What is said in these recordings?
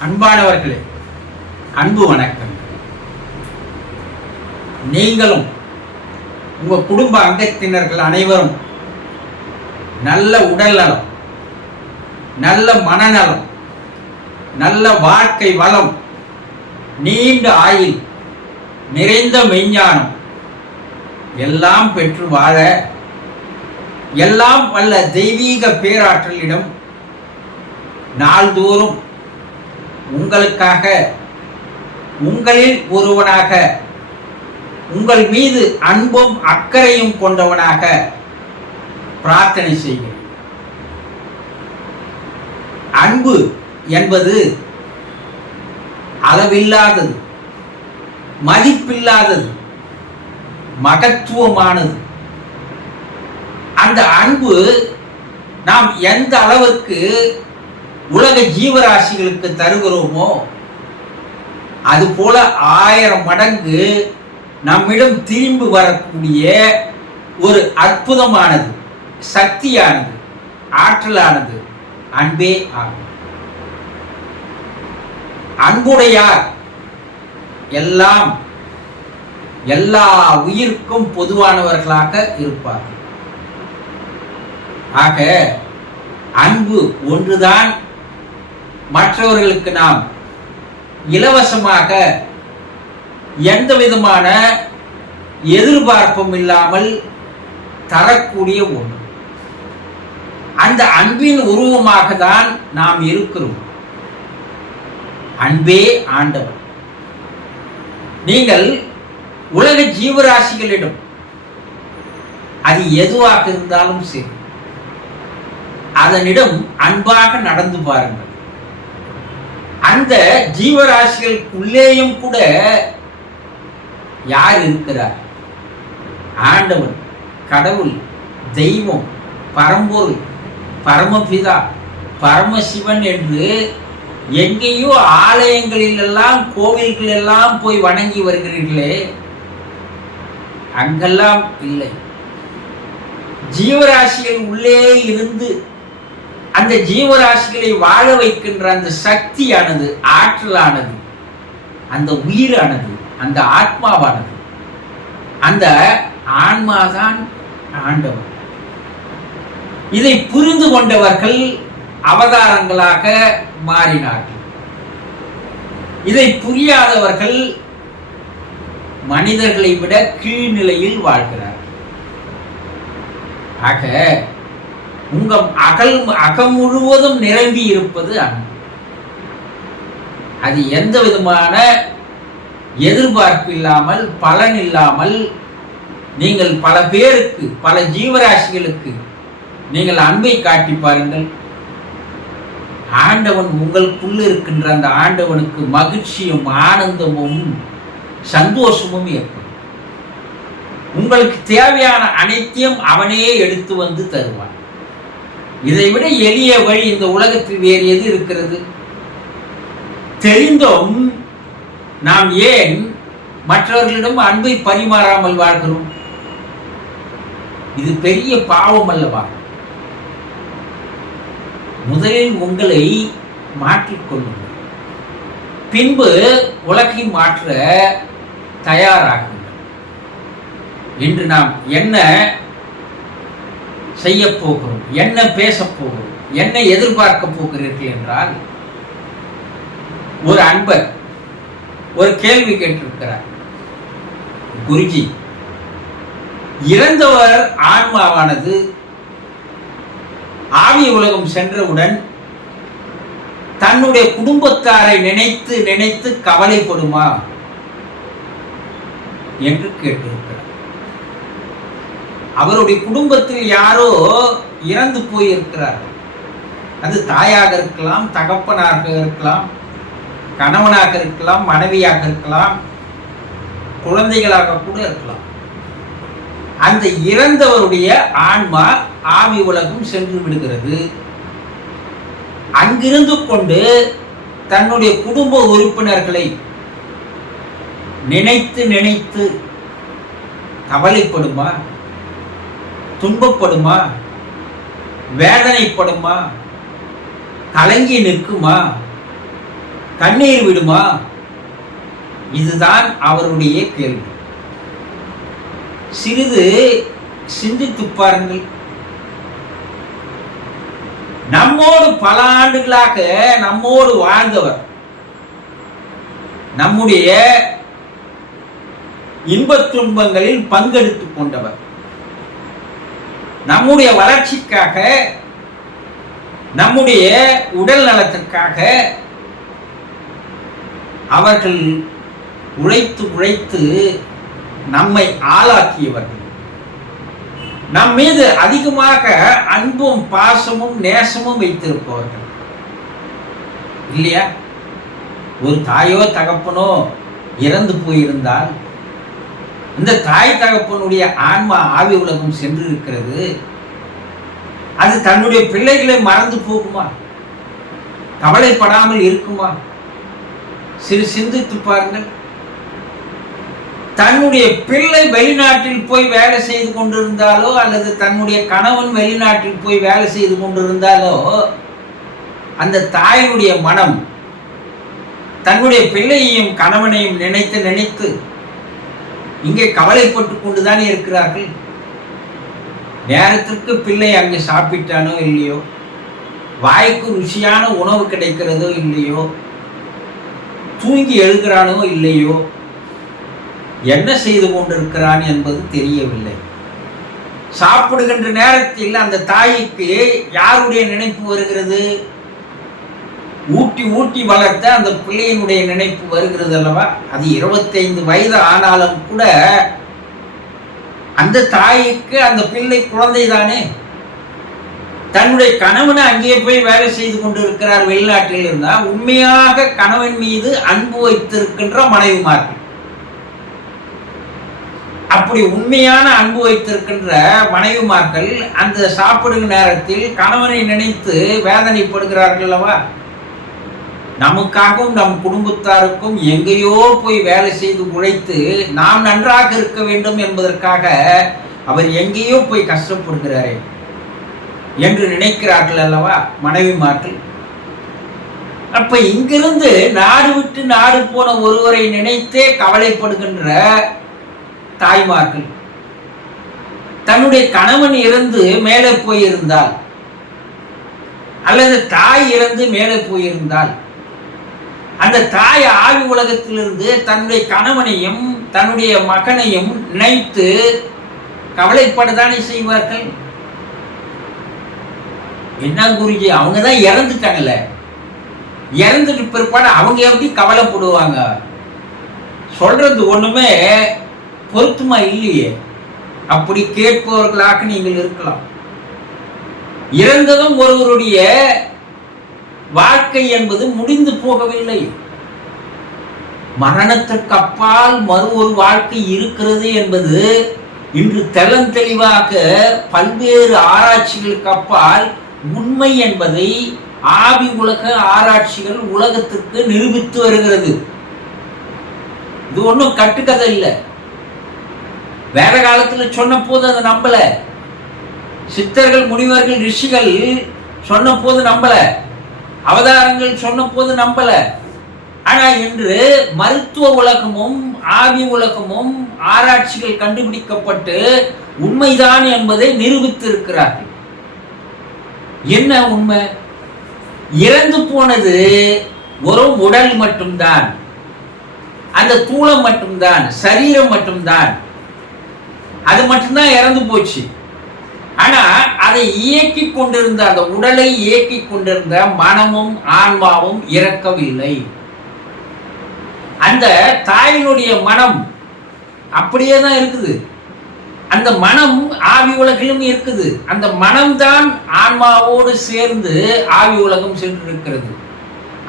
அன்பானவர்களே அன்பு வணக்கம். நீங்களும் உங்க குடும்ப அங்கத்தினர்கள் அனைவரும் நல்ல உடல் நலம் நல்ல மனநலம் நல்ல வாழ்க்கை வளம் நீண்ட ஆயுள் நிறைந்த மெஞ்ஞானம் எல்லாம் பெற்று வாழ எல்லாம் வல்ல தெய்வீக பேராற்றலிடம் நாள்தோறும் உங்களுக்காக உங்களில் ஒருவனாக உங்கள் மீது அன்பும் அக்கறையும் கொண்டவனாக பிரார்த்தனை செய்கிறேன். அன்பு என்பது அளவில்லாதது மதிப்பில்லாதது மகத்துவமானது. அந்த அன்பு நாம் எந்த அளவுக்கு உலக ஜீவராசிகளுக்கு தருகிறோமோ? அது போல ஆயிரம் மடங்கு நம்மிடம் திரும்பி வரக்கூடிய ஒரு அற்புதமானது சக்தியானது ஆற்றலானது அன்பே ஆகும். அன்புடையார் எல்லாம் எல்லா உயிருக்கும் பொதுவானவர்களாக இருப்பார்கள். ஆக அன்பு ஒன்றுதான் மற்றவர்களுக்கு நாம் இலவசமாக எந்த விதமான எதிர்பார்ப்பும் இல்லாமல் தரக்கூடிய ஒன்று. அந்த அன்பின் உருவமாக தான் நாம் இருக்கிறோம். அன்பே ஆண்டவர். நீங்கள் உலக ஜீவராசிகளிடம் அது எதுவாக இருந்தாலும் சரி அதனிடம் அன்பாக நடந்து பாருங்கள். அந்த ஜீவராசிகளுக்குள்ளேயும் கூட யார் இருக்கிறார்? ஆண்டவன் கடவுள் தெய்வம் பரம்பொருள் பரமபிதா பரமசிவன் என்று எங்கேயோ ஆலயங்களிலெல்லாம் கோவில்களெல்லாம் கோவில்கள் எல்லாம் போய் வணங்கி வருகிறீர்களே அங்கெல்லாம் இல்லை. ஜீவராசிகள் உள்ளே இருந்து அந்த ஜீவராசிகளை வாழ வைக்கின்ற அந்த சக்தியானது ஆற்றலானது அந்த உயிரானது அந்த ஆத்மாவானது. அந்த ஆன்மாதான் ஆண்டவர். இதை புரிந்து கொண்டவர்கள் அவதாரங்களாக மாறினார்கள். இதை புரியாதவர்கள் மனிதர்களை விட கீழ்நிலையில் வாழ்கிறார்கள். ஆக உங்கள் அகல் அகம் முழுவதும் நிரம்பி இருப்பது அன்பு. அது எந்த விதமான எதிர்பார்ப்பு இல்லாமல் பலன் இல்லாமல் நீங்கள் பல பேருக்கு பல ஜீவராசிகளுக்கு நீங்கள் அன்பை காட்டி பாருங்கள். ஆண்டவன் உங்களுக்குள்ள இருக்கின்ற அந்த ஆண்டவனுக்கு மகிழ்ச்சியும் ஆனந்தமும் சந்தோஷமும் ஏற்படும். உங்களுக்கு தேவையான அனைத்தையும் அவனே எடுத்து வந்து தருவான். இதை விட எளிய வழி இந்த உலகத்தில் வேறு எது இருக்கிறது? தெரிந்தும் நாம் ஏன் மற்றவர்களிடம் அன்பை பரிமாறாமல் வாழ்கிறோம்? இது பெரிய பாவம் அல்லவா? முதலில் உங்களை மாற்றிக்கொள்ளுங்கள் பின்பு உலகை மாற்ற தயாராகுங்கள். இன்று நாம் என்ன செய்ய போகிறோம் என்ன பேச போகிறோம் என்ன எதிர்பார்க்க போகிறீர்கள் என்றால் ஒரு அன்பர் ஒரு கேள்வி கேட்டிருக்கிறார். குருஜி இறந்தவர் ஆன்மாவானது ஆவி உலகம் சென்றவுடன் தன்னுடைய குடும்பத்தாரை நினைத்து நினைத்து கவலைப்படுமா? என்று கேட்டிருக்கிறார். அவருடைய குடும்பத்தில் யாரோ இறந்து போயிருக்கிறார்கள். அது தாயாக இருக்கலாம் தகப்பனாக இருக்கலாம் கணவனாக இருக்கலாம் மனைவியாக இருக்கலாம் குழந்தைகளாக கூட இருக்கலாம். அந்த இறந்தவருடைய ஆன்மா ஆவி உலகம் சென்று விடுகிறது. அங்கிருந்து கொண்டு தன்னுடைய குடும்ப உறுப்பினர்களை நினைத்து நினைத்து கவலைப்படுமா? துன்பப்படுமா? வேதனைப்படுமா? கலங்கி நிற்குமா? கண்ணீர் விடுமா? இதுதான் அவருடைய கேள்வி. சிறிது சிந்தித்து பாருங்கள். நம்மோடு பல ஆண்டுகளாக நம்மோடு வாழ்ந்தவர். நம்முடைய இன்பத் துன்பங்களில் பங்கெடுத்துக் கொண்டவர். நம்முடைய வளர்ச்சிக்காக நம்முடைய உடல் நலத்திற்காக அவர்கள் உழைத்து உழைத்து நம்மை ஆளாக்கியவர்கள். நம் மீது அதிகமாக அன்பும் பாசமும் நேசமும் வைத்திருப்பவர்கள். இல்லையா? ஒரு தாயோ தகப்பனோ இறந்து போயிருந்தால் இந்த தாய் தகப்பனுடைய ஆன்மா ஆவி உலகம் சென்று இருக்கிறது அது தன்னுடைய பிள்ளைகளை மறந்து போகுமா? கவலைப்படாமல் இருக்குமா? சிறு சிந்தித்து பாருங்கள். தன்னுடைய பிள்ளை வெளிநாட்டில் போய் வேலை செய்து கொண்டிருந்தாலோ அல்லது தன்னுடைய கணவன் வெளிநாட்டில் போய் வேலை செய்து கொண்டிருந்தாலோ அந்த தாயினுடைய மனம் தன்னுடைய பிள்ளையையும் கணவனையும் நினைத்து நினைத்து இங்கே கவலைப்பட்டு கொண்டுதானே இருக்கிறார்கள்? நேரத்திற்கு பிள்ளை அங்கே சாப்பிட்டானோ இல்லையோ? வாய்க்கு ருசியான உணவு கிடைக்கிறதோ இல்லையோ? தூங்கி எழுகிறானோ இல்லையோ? என்ன செய்து கொண்டிருக்கிறான் என்பது தெரியவில்லை. சாப்பிடுகின்ற நேரத்தில் அந்த தாய்க்கு யாருடைய நினைப்பு வருகிறது? ஊட்டி ஊட்டி வளர்த்த அந்த பிள்ளையினுடைய நினைப்பு வருகிறது அல்லவா? அது இருபத்தைந்து வயது ஆனாலும் கூட அந்த தாய்க்கு அந்த பிள்ளை குழந்தை தானே தன்னுடைய கணவனை அங்கே போய் வேலை செய்து கொண்டு இருக்கிறார் வெளிநாட்டில் இருந்தால் உண்மையாக கணவன் மீது அன்பு வைத்திருக்கின்ற மனைவிமார்கள். அப்படி உண்மையான அன்பு வைத்திருக்கின்ற மனைவிமார்கள் அந்த சாப்பிடுகிற நேரத்தில் கணவனை நினைத்து வேதனைப்படுகிறார்கள் அல்லவா? நமக்காகவும் நம் குடும்பத்தாருக்கும் எங்கேயோ போய் வேலை செய்து உழைத்து நாம் நன்றாக இருக்க வேண்டும் என்பதற்காக அவர் எங்கேயோ போய் கஷ்டப்படுகிறாரே என்று நினைக்கிறார்கள் அல்லவா? மனைவி மாற்றி. அப்ப இங்கிருந்து நாடு விட்டு நாடு போன ஒருவரை நினைத்தே கவலைப்படுகின்ற தாய்மார்கள். தன்னுடைய கணவன் இறந்து மேலே போயிருந்தால் அல்லது தாய் இறந்து மேலே போயிருந்தால் அந்த தாய் ஆவி உலகத்திலிருந்து தன்னுடைய கணவனையும் தன்னுடைய மகனையும் நினைத்து கவலைப்படத்தானே செய்வார்கள்? என்ன குருஜி அவங்க தான் இறந்துட்டாங்கல்ல? இறந்துட்டு பிற்பாடு அவங்க எப்படி கவலைப்படுவாங்க? சொல்றது ஒண்ணுமே பொருத்தமா இல்லையே. அப்படி கேட்பவர்களாக நீங்கள் இருக்கலாம். இறந்ததும் ஒருவருடைய வாழ்க்கை என்பது முடிந்து போகவில்லை. மரணத்திற்கு அப்பால் மறு ஒரு வாழ்க்கை இருக்கிறது என்பது இன்று தெளிவாக பல்வேறு ஆராய்ச்சிகளுக்கு அப்பால் உண்மை என்பதை ஆவி உலக ஆராய்ச்சிகள் உலகத்திற்கு நிரூபித்து வருகிறது. இது ஒன்றும் கட்டுக்கதை இல்லை. வேற காலத்தில் சொன்ன போது அதை நம்பலை. சித்தர்கள் முனிவர்கள் ரிஷிகள் சொன்ன போது நம்பலை. அவதாரங்கள் சொன்ன போது நம்பல. ஆனா இன்று மருத்துவ உலகமும் ஆவி உலகமும் ஆராய்ச்சிகள் கண்டுபிடிக்கப்பட்டு உண்மைதான் என்பதை நிரூபித்திருக்கிறார்கள். என்ன உண்மை? இறந்து போனது ஒரு உடல் மட்டும்தான். அந்த தூளம் மட்டும்தான் சரீரம் மட்டும்தான். அது மட்டும்தான் இறந்து போச்சு. ஆனா அதை இயக்கி கொண்டிருந்த அந்த உடலை இயக்கி கொண்டிருந்த மனமும் ஆன்மாவும் இறக்கவில்லை. அந்த தாயினுடைய மனம் அப்படியே தான் இருக்குது. அந்த மனம் ஆவி உலகிலும் இருக்குது. அந்த மனம்தான் ஆன்மாவோடு சேர்ந்து ஆவி உலகம் சென்று இருக்கிறது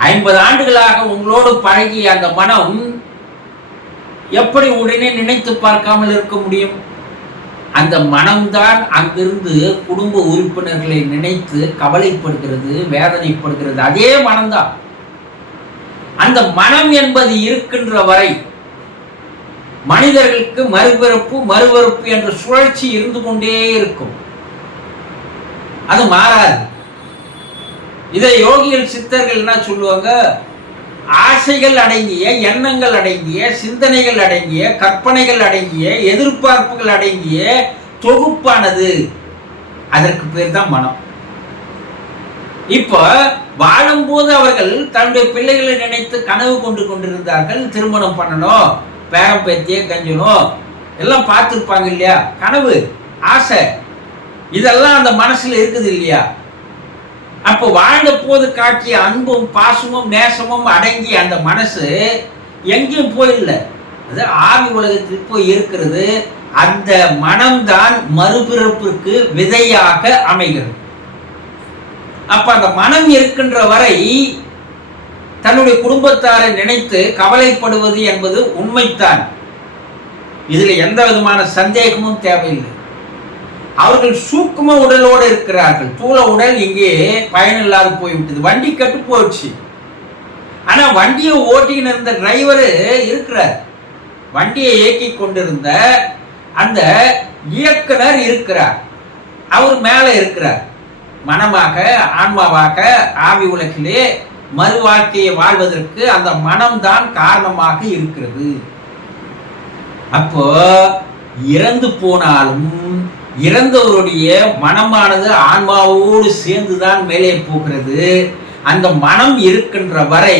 ஐம்பது ஆண்டுகளாக உங்களோடு பழகிய அந்த மனம் எப்படி உடனே நினைத்து பார்க்காமல் இருக்க முடியும்? அந்த மனம்தான் அங்கிருந்து குடும்ப உறுப்பினர்களை நினைத்து கவலைப்படுகிறது வேதனைப்படுகிறது. அதே மனம்தான். அந்த மனம் என்பது இருக்கின்ற வரை மனிதர்களுக்கு மறுபிறப்பு மறுபிறப்பு என்ற சுழற்சி இருந்து கொண்டே இருக்கும். அது மாறாது. இதை யோகிகள் சித்தர்கள் என்ன சொல்லுவாங்க? ஆசைகள் அடங்கிய எண்ணங்கள் அடங்கிய சிந்தனைகள் அடங்கிய கற்பனைகள் அடங்கிய எதிர்பார்ப்புகள் அடங்கிய தொகுப்பானது. அதற்கு பேர் தான் மனம். இப்போ வாழும்போது அவர்கள் தன்னுடைய பிள்ளைகளை நினைத்து கனவு கொண்டு கொண்டிருந்தார்கள். திருமணம் பண்ணணும் பேரம் பேத்தியே கஞ்சணும் எல்லாம் பார்த்துருப்பாங்க இல்லையா? கனவு ஆசை. இதெல்லாம் அந்த மனசில் இருக்குது இல்லையா? அப்போ வாழ்ந்த போது காட்டிய அன்பும் பாசமும் நேசமும் அடங்கி அந்த மனசு எங்கேயும் போயில்லை. அது ஆவி உலகத்தில் போய் இருக்கிறது. அந்த மனம்தான் மறுபிறப்பிற்கு விதையாக அமைகிறது. அப்ப அந்த மனம் இருக்கின்ற வரை தன்னுடைய குடும்பத்தாரை நினைத்து கவலைப்படுவது என்பது உண்மைத்தான். இதில் எந்த விதமான சந்தேகமும் தேவையில்லை. அவர்கள் சூக்கும உடலோடு இருக்கிறார்கள். தூள உடல் இங்கே பயனில்லாது போய்விட்டது. வண்டி கட்டு போயிடுச்சு ஆனா வண்டியை ஓட்டின்னு இருந்த டிரைவரு இருக்கிறார். வண்டியை இயக்கி கொண்டிருந்த அந்த இயக்குனர் இருக்கிறார். அவர் மேலே இருக்கிறார். மனமாக ஆன்மாவாக ஆவி உலகிலே மறு வாழ்க்கையை வாழ்வதற்கு அந்த மனம்தான் காரணமாக இருக்கிறது. அப்போ இறந்து போனாலும் இறந்தவருடைய மனமானது ஆன்மாவோடு சேர்ந்துதான் மேலே போகிறது. அந்த மனம் இருக்கின்ற வரை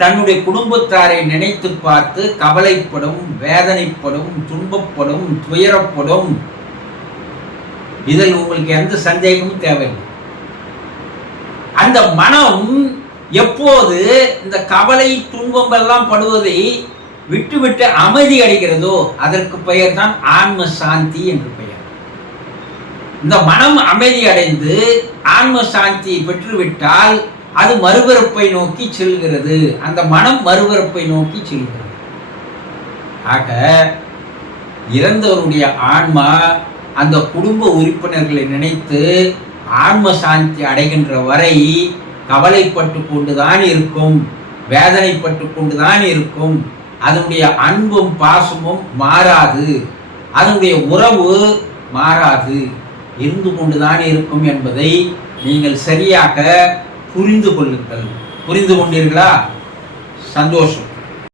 தன்னுடைய குடும்பத்தாரை நினைத்து பார்த்து கவலைப்படும் வேதனைப்படும் துன்பப்படும் துயரப்படும். இதில் உங்களுக்கு எந்த சந்தேகமும் தேவையில்லை. அந்த மனம் எப்போது இந்த கவலை துன்பம் எல்லாம் படுவதை விட்டு விட்டு அமைதி அடைகிறதோ அதற்கு பெயர் தான் ஆன்ம சாந்தி என்று பெயர். இந்த மனம் அமைதி அடைந்து ஆன்ம சாந்தியை பெற்றுவிட்டால் அது மறுபிறப்பை நோக்கி செல்கிறது. அந்த மனம் மறுபிறப்பை நோக்கி செல்கிறது. ஆக இறந்தவருடைய ஆன்மா அந்த குடும்ப உறுப்பினர்களை நினைத்து ஆன்ம சாந்தி அடைகின்ற வரை கவலைப்பட்டு கொண்டுதான் இருக்கும் வேதனைப்பட்டு கொண்டுதான் இருக்கும். அதனுடைய அன்பும் பாசமும் மாறாது. அதனுடைய உறவு மாறாது. இருந்து கொண்டுதான் இருக்கும் என்பதை நீங்கள் சரியாக புரிந்து கொள்ளுங்கள். புரிந்து கொண்டீர்களா? சந்தோஷம்.